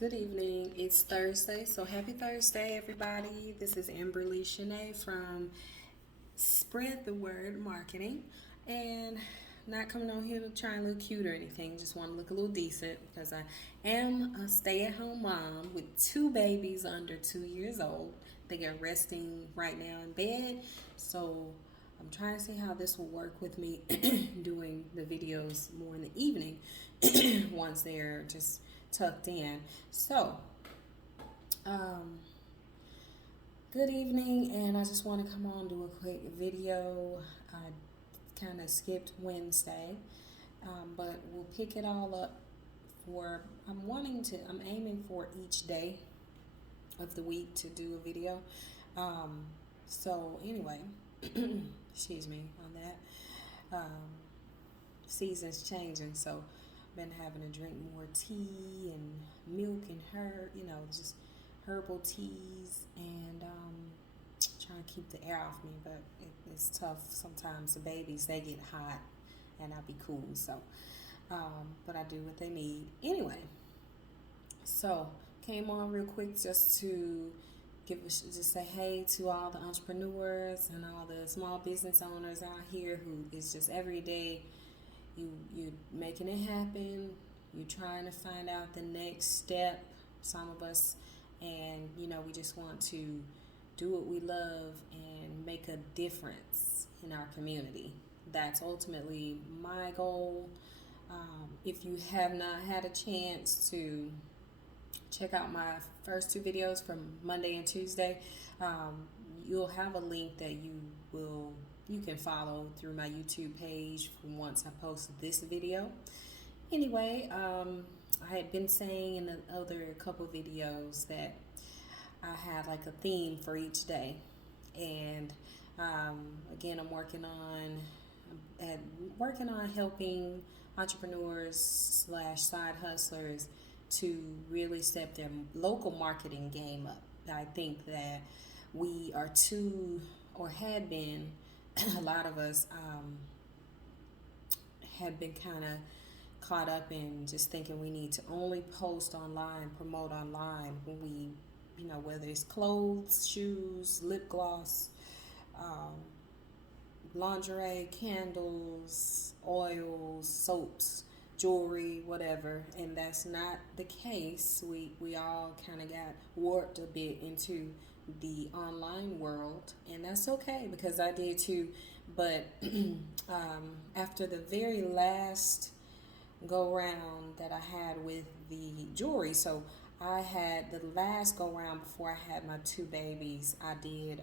Good evening. It's Thursday, so happy Thursday, everybody. This is Amberly Shanae from Spread the Word Marketing, and not coming on here to try and look cute or anything. Just want to look a little decent because I am a stay-at-home mom with two babies under 2 years old. They are resting right now in bed, so I'm trying to see how this will work with me doing the videos more in the evening once they're just tucked in. So, um, good evening, and I just want to come on do a quick video. I kind of skipped Wednesday, but we'll pick it all up for. I'm aiming for each day of the week to do a video. So anyway, excuse me on that. Seasons changing, so been having to drink more tea and milk and just herbal teas and trying to keep the air off me. But it's tough sometimes. The babies, they get hot and I be cool. So, but I do what they need anyway. So came on real quick just to just say hey to all the entrepreneurs and all the small business owners out here who is just every day you making it happen. You trying to find out the next step. Some of us, and we just want to do what we love and make a difference in our community. That's ultimately my goal. If you have not had a chance to check out my first two videos from Monday and Tuesday, you'll have a link that you can follow through my YouTube page from once I post this video. Anyway, I had been saying in the other couple videos that I have like a theme for each day, and again, I'm working on helping entrepreneurs slash side hustlers to really step their local marketing game up. I think that we are too, or had been, a lot of us have been kind of caught up in just thinking we need to only post online, promote online when we, whether it's clothes, shoes, lip gloss, um, lingerie, candles, oils, soaps, jewelry, whatever. And that's not the case. We all kind of got warped a bit into the online world, and that's okay because I did too. But after the very last go round that I had with the jewelry, so I had the last go round before I had my two babies. I did,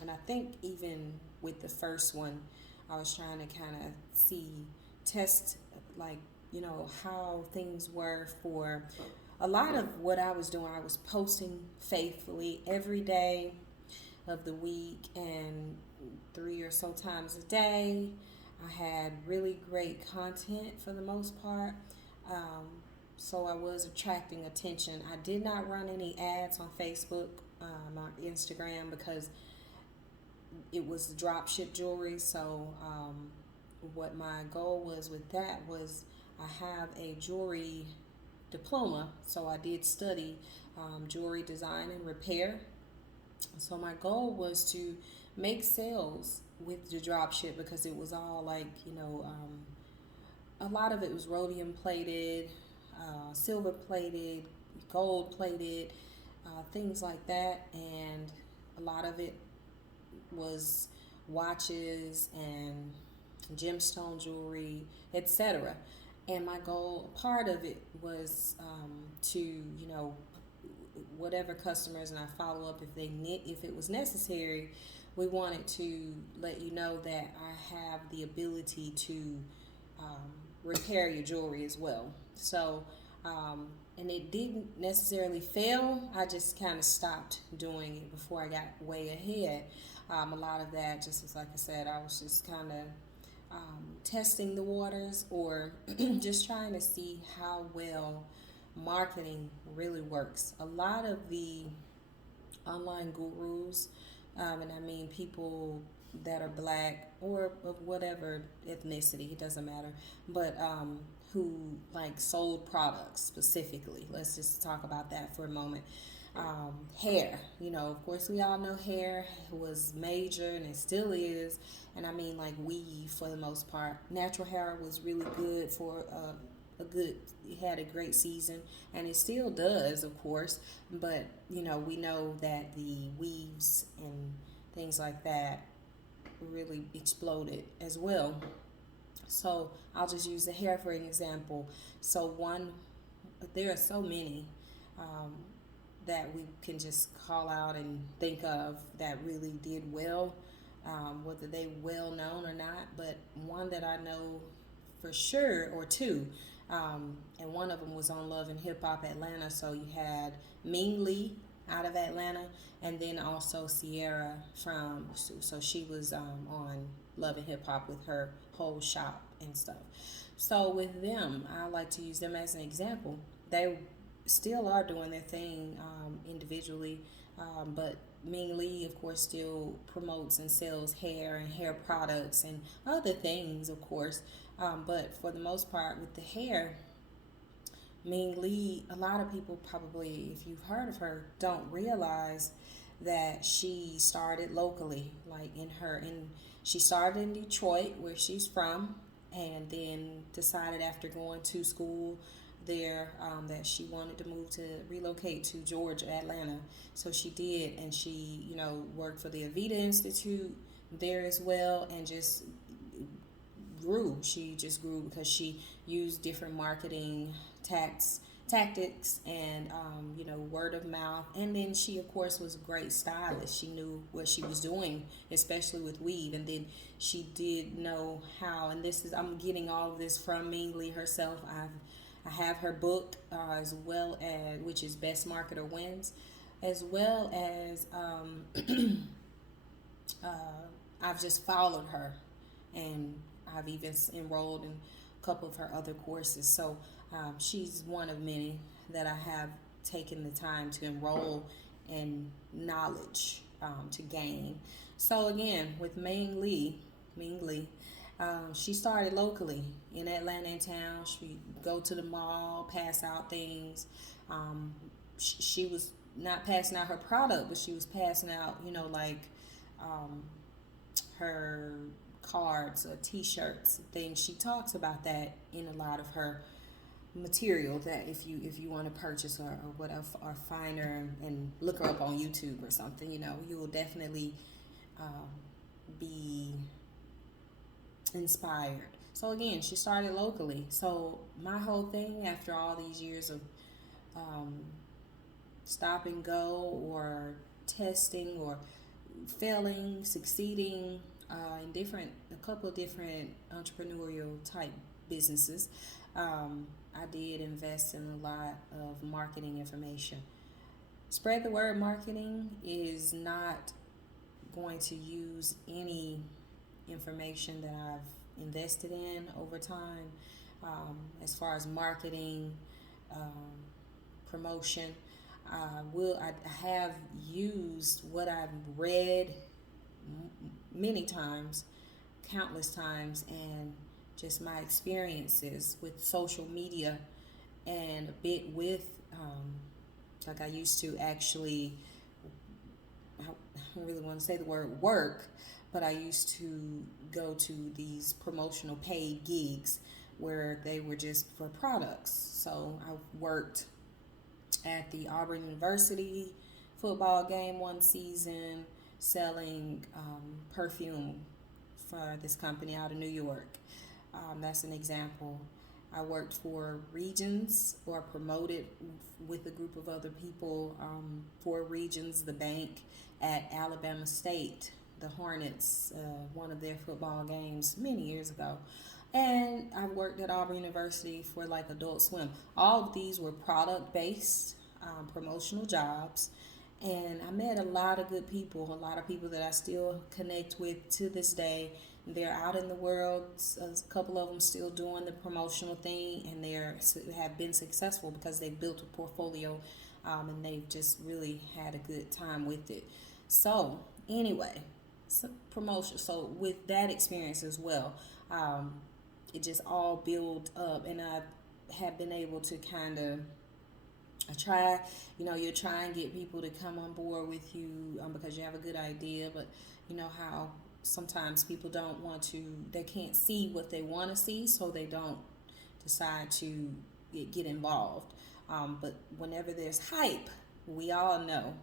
and I think even with the first one, I was trying to kind of test, like, how things were for a lot of what I was doing. I was posting faithfully every day of the week and 3 or so times a day. I had really great content for the most part. So I was attracting attention. I did not run any ads on Facebook, on Instagram, because it was drop ship jewelry. So what my goal was with that was I have a jewelry diploma, so I did study jewelry design and repair. So my goal was to make sales with the drop ship because it was all like, a lot of it was rhodium plated, silver plated, gold plated, things like that, and a lot of it was watches and gemstone jewelry, etc. And my goal, part of it was to, whatever customers, and I follow up if it was necessary. We wanted to let you know that I have the ability to repair your jewelry as well. So, and it didn't necessarily fail. I just kind of stopped doing it before I got way ahead. A lot of that, just as like I said, I was just kind of testing the waters, or just trying to see how well marketing really works. A lot of the online gurus, and I mean people that are black or of whatever ethnicity, it doesn't matter, but who like sold products specifically. Let's just talk about that for a moment. Hair, of course, we all know hair was major and it still is. And I mean, like weave for the most part. Natural hair was really good for it had a great season, and it still does, of course. But, we know that the weaves and things like that really exploded as well. So I'll just use the hair for an example. So there are so many um, that we can just call out and think of that really did well, whether they well known or not. But one that I know for sure, or two, and one of them was on Love and Hip Hop Atlanta. So you had Ming Lee out of Atlanta, and then also Sierra from. So she was on Love and Hip Hop with her whole shop and stuff. So with them, I like to use them as an example. They still are doing their thing individually, but Ming Lee, of course, still promotes and sells hair and hair products and other things, of course. But for the most part, with the hair, Ming Lee, a lot of people probably, if you've heard of her, don't realize that she started locally, like she started in Detroit, where she's from, and then decided after going to school there that she wanted to relocate to Georgia, Atlanta. So she did, and she, worked for the Avita Institute there as well, and just grew. She just grew because she used different marketing tactics and word of mouth. And then she, of course, was a great stylist. She knew what she was doing, especially with weave. And then she did know how. And I'm getting all of this from Ming Lee herself. I have her book as well as, which is Best Marketer Wins, as well as I've just followed her, and I've even enrolled in a couple of her other courses. So she's one of many that I have taken the time to enroll in knowledge to gain. So again, with Ming Lee, she started locally in Atlanta in town. She go to the mall, pass out things. She was not passing out her product, but she was passing out, her cards or T-shirts, things. She talks about that in a lot of her material. That if you want to purchase or whatever, or find her and look her up on YouTube or something, you will definitely be inspired. So again, she started locally. So my whole thing after all these years of um, stop and go or testing or failing, succeeding in a couple of different entrepreneurial type businesses, I did invest in a lot of marketing information. Spread the word marketing is not going to use any information that I've invested in over time, as far as marketing, promotion. I have used what I've read many times, countless times, and just my experiences with social media, and a bit with like I used to actually, I don't really want to say the word work, but I used to go to these promotional paid gigs where they were just for products. So I worked at the Auburn University football game one season selling perfume for this company out of New York. That's an example. I worked for Regions, or promoted with a group of other people for Regions, the bank at Alabama State, the Hornets, one of their football games many years ago. And I worked at Auburn University for like Adult Swim. All of these were product based promotional jobs. And I met a lot of good people, a lot of people that I still connect with to this day. They're out in the world. A couple of them still doing the promotional thing, and have been successful because they built a portfolio, and they've just really had a good time with it. So anyway, promotion. So with that experience as well, it just all build up, and I have been able to kind of I try, you try and get people to come on board with you, because you have a good idea, but you know how sometimes people don't want to, they can't see what they want to see, so they don't decide to get involved. But whenever there's hype, we all know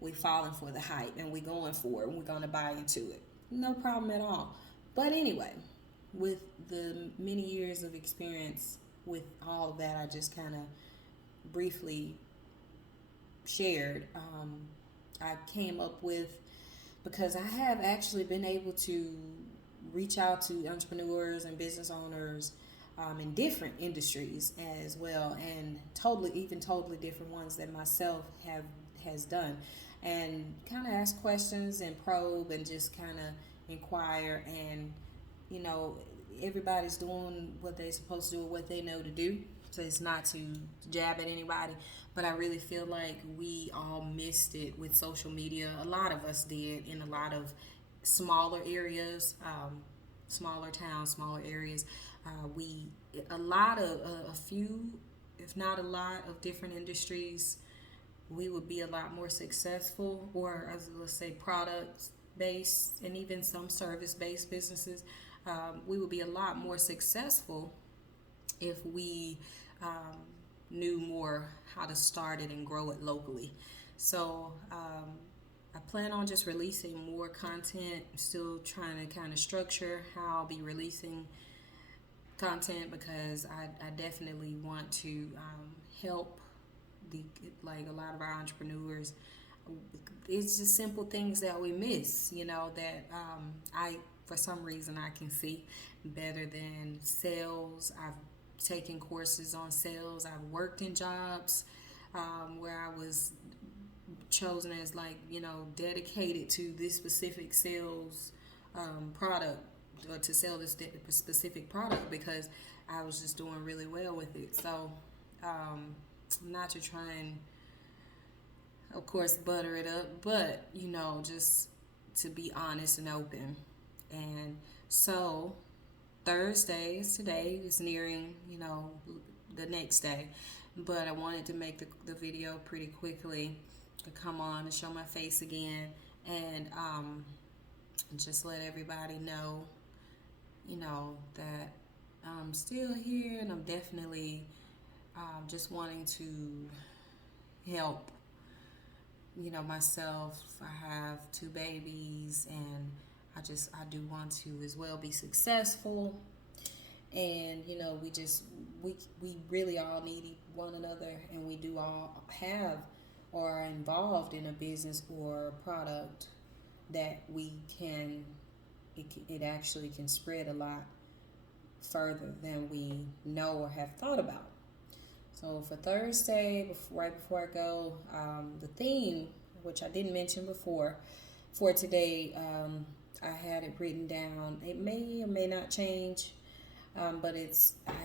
we falling for the hype and we going for it and we're going to buy into it. No problem at all. But anyway, with the many years of experience with all of that, I just kind of briefly shared, I came up with, because I have actually been able to reach out to entrepreneurs and business owners in different industries as well, and totally different ones that myself has done, and kind of ask questions and probe and just kind of inquire, and you know everybody's doing what they're supposed to do, what they know to do. So it's not to jab at anybody, but I really feel like we all missed it with social media. A lot of us did in a lot of smaller areas, smaller towns, smaller areas. A few, if not a lot, of different industries, we would be a lot more successful, or as let's say product based, and even some service based businesses. We would be a lot more successful if we knew more how to start it and grow it locally. So I plan on just releasing more content, still trying to kind of structure how I'll be releasing content, because I definitely want to help like a lot of our entrepreneurs. It's just simple things that we miss, that I for some reason I can see better than sales. I've taken courses on sales. I've worked in jobs where I was chosen as dedicated to this specific sales product, or to sell this specific product, because I was just doing really well with it. So not to try and of course butter it up, but just to be honest and open. And so Thursday is today, is nearing the next day, but I wanted to make the video pretty quickly to come on and show my face again, and just let everybody know that I'm still here, and I'm definitely just wanting to help myself. I have 2 babies, and I do want to as well be successful, and we really all need one another, and we do all have or are involved in a business or a product that it actually can spread a lot further than we know or have thought about. So for Thursday, right before I go, the theme, which I didn't mention before, for today, I had it written down. It may or may not change, but I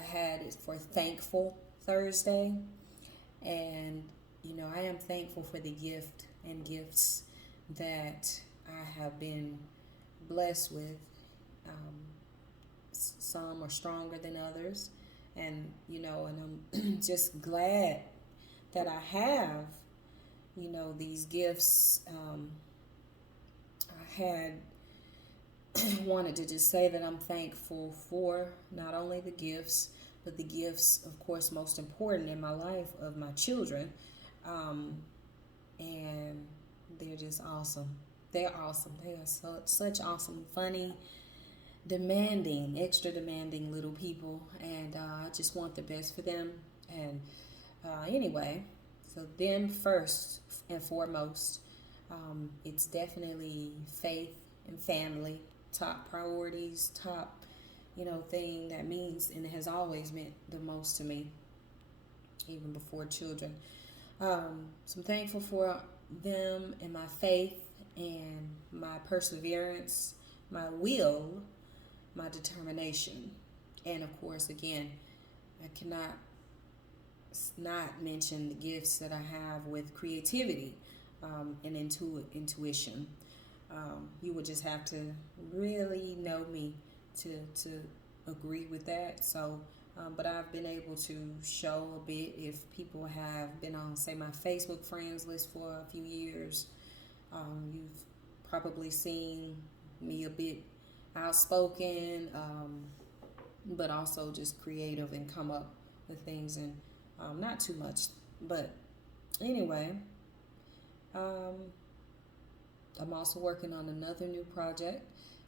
had it for Thankful Thursday, and I am thankful for the gift and gifts that I have been blessed with. Some are stronger than others, and I'm just glad that I have these gifts. I had wanted to just say that I'm thankful for not only the gifts, but the gifts, of course, most important in my life, of my children. And they're just awesome. They're awesome. They are such awesome, funny, extra demanding little people, and I just want the best for them. And anyway, so then first and foremost, it's definitely faith and family, top priorities, top thing that means, and it has always meant the most to me, even before children. So I'm thankful for them and my faith and my perseverance, my will, my determination. And of course, again, I cannot not mention the gifts that I have with creativity and intuition. You would just have to really know me to agree with that. So, but I've been able to show a bit. If people have been on, say, my Facebook friends list for a few years, you've probably seen me a bit outspoken, but also just creative and come up with things, and not too much. But anyway, um, I'm also working on another new project.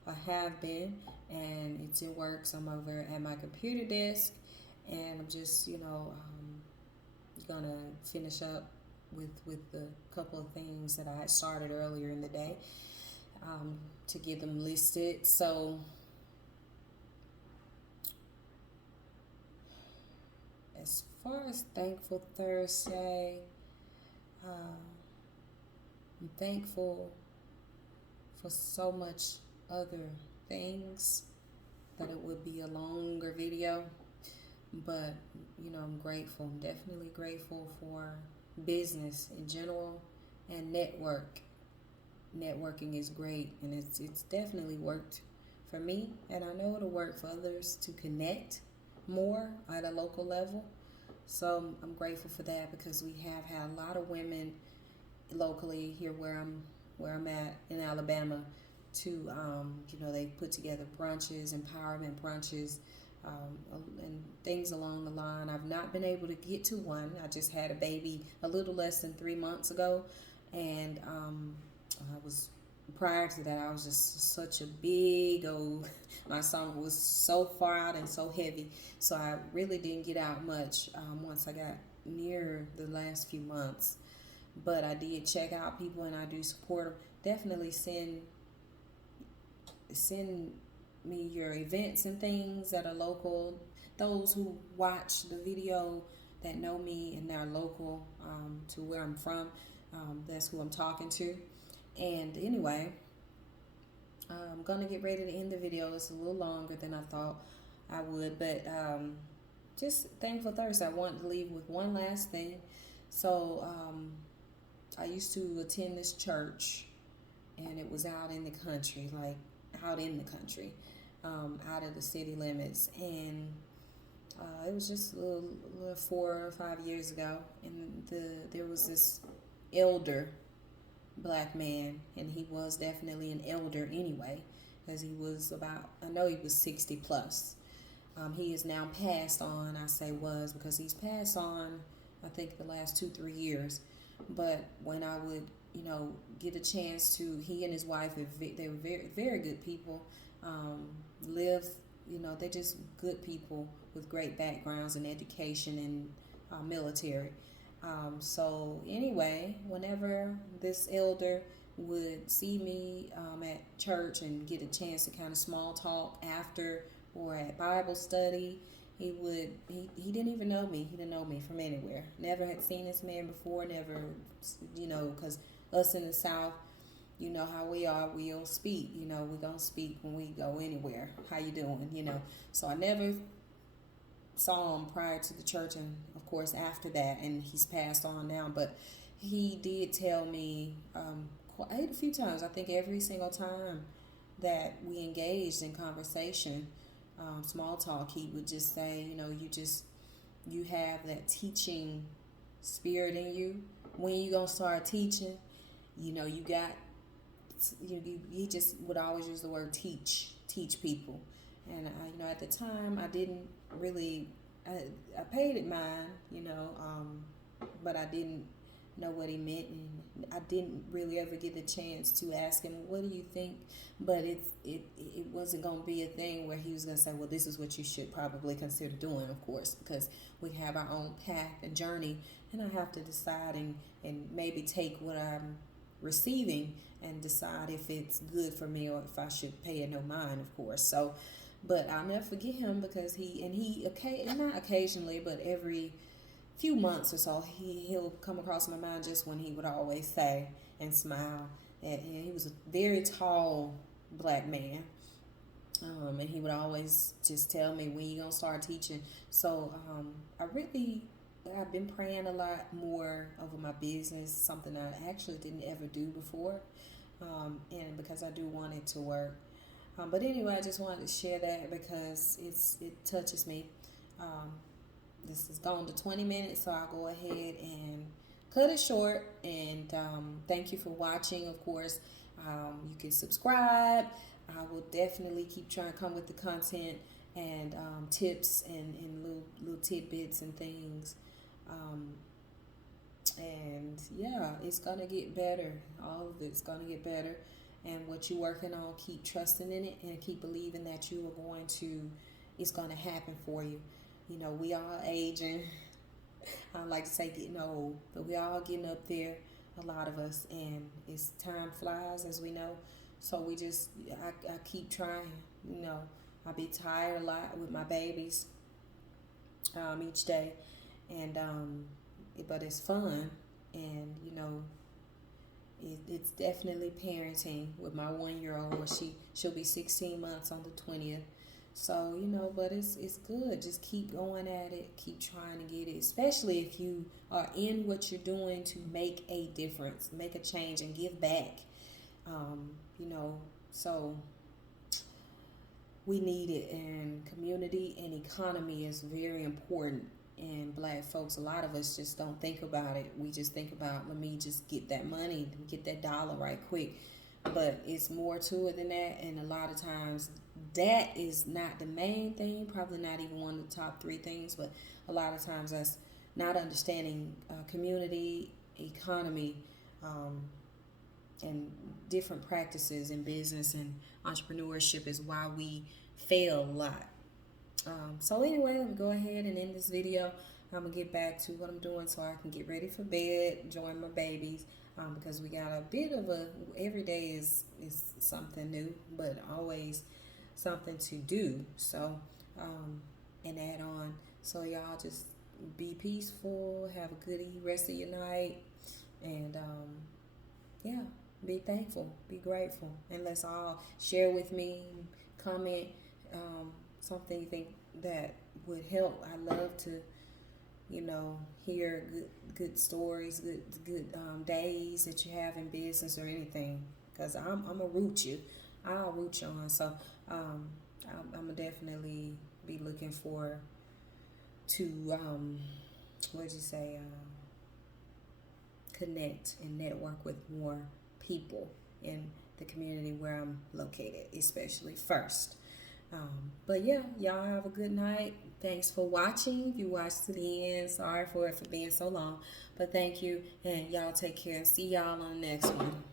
I have been, and it's in works. I'm over at my computer desk, and I'm just, gonna finish up with the couple of things that I had started earlier in the day, to get them listed. So, as far as Thankful Thursday, I'm thankful for so much other things that it would be a longer video. But, I'm grateful. I'm definitely grateful for business in general and networking is great, and it's definitely worked for me, and I know it'll work for others to connect more at a local level. So I'm grateful for that, because we have had a lot of women locally here where I'm at in Alabama to they put together brunches, empowerment brunches, and things along the line. I've not been able to get to one. I just had a baby a little less than 3 months ago, and I was prior to that I was just such a big old my song was so far out and so heavy, so I really didn't get out much once I got near the last few months. But I did check out people, and I do support them. Definitely send me your events and things that are local. Those who watch the video that know me and they're local to where I'm from, that's who I'm talking to. And anyway, I'm gonna get ready to end the video. It's a little longer than I thought I would, but just Thankful Thursday. I want to leave with one last thing. So I used to attend this church, and it was out in the country, out of the city limits, and it was just a little 4 or 5 years ago, and there was this elder black man, and he was definitely an elder anyway, because he was I know he was 60 plus. He is now passed on. I say was because he's passed on, I think, the last 2-3 years. But when I would, get a chance to, he and his wife, they were very, very good people. They're just good people with great backgrounds in education and military. So anyway, whenever this elder would see me at church and get a chance to kind of small talk after or at Bible study, he didn't even know me. He didn't know me from anywhere. Never had seen this man before. Never, because us in the South, you know how we are. We'll speak. We're gonna speak when we go anywhere. How you doing? So I never saw him prior to the church, and of course after that, and he's passed on now. But he did tell me quite a few times. I think every single time that we engaged in conversation, small talk, he would just say, you have that teaching spirit in you. When you gonna start teaching? You got. He just would always use the word teach people, and at the time I didn't really. I paid it mine, but I didn't know what he meant, and I didn't really ever get the chance to ask him, what do you think? But it wasn't going to be a thing where he was going to say, well, this is what you should probably consider doing, of course, because we have our own path and journey, and I have to decide and maybe take what I'm receiving and decide if it's good for me or if I should pay it no mind, of course. So, but I'll never forget him, because not occasionally, but every few months or so, he'll come across my mind, just when he would always say and smile. And he was a very tall black man, and he would always just tell me, when you gonna start teaching? So I've been praying a lot more over my business, something I actually didn't ever do before, and because I do want it to work. But anyway, I just wanted to share that because it touches me. Um, this has gone to 20 minutes, so I'll go ahead and cut it short. And thank you for watching. Of course, you can subscribe. I will definitely keep trying to come with the content and tips and little tidbits and things. Um, and yeah, it's gonna get better. All of it's gonna get better. And what you're working on, keep trusting in it and keep believing that you are going to, it's gonna happen for you. You know, we all aging. I like to say getting old, but we all getting up there, a lot of us, and it's time flies as we know. So we just, I keep trying. You know, I be tired a lot with my babies each day, and but it's fun, and you know, it's definitely parenting with my 1 year old. She'll be 16 months on the 20th. So you know, but it's good. Just keep going at it. Keep trying to get it, especially if you are in what you're doing to make a difference, make a change, and give back. You know, so we need it, and community and economy is very important. And black folks, a lot of us just don't think about it. We just think about, let me just get that money, get that dollar right quick. But it's more to it than that, and a lot of times that is not the main thing, probably not even one of the top three things, but a lot of times that's not understanding community, economy, um, and different practices in business and entrepreneurship is why we fail a lot. So anyway, let me go ahead and end this video. I'm gonna get back to what I'm doing so I can get ready for bed, join my babies, because we got a bit of a, every day is something new, but always something to do. So and add on. So y'all just be peaceful, have a good rest of your night, and yeah, be thankful, be grateful, and let's all share with me, comment something you think that would help. I love to, you know, hear good stories, good days that you have in business or anything, because I'm gonna root you. I'll root you on. So I'm gonna definitely be looking for to what'd you say? Connect and network with more people in the community where I'm located, especially first. But yeah, y'all have a good night. Thanks for watching. If you watched to the end, sorry for it for being so long, but thank you, and y'all take care. See y'all on the next one.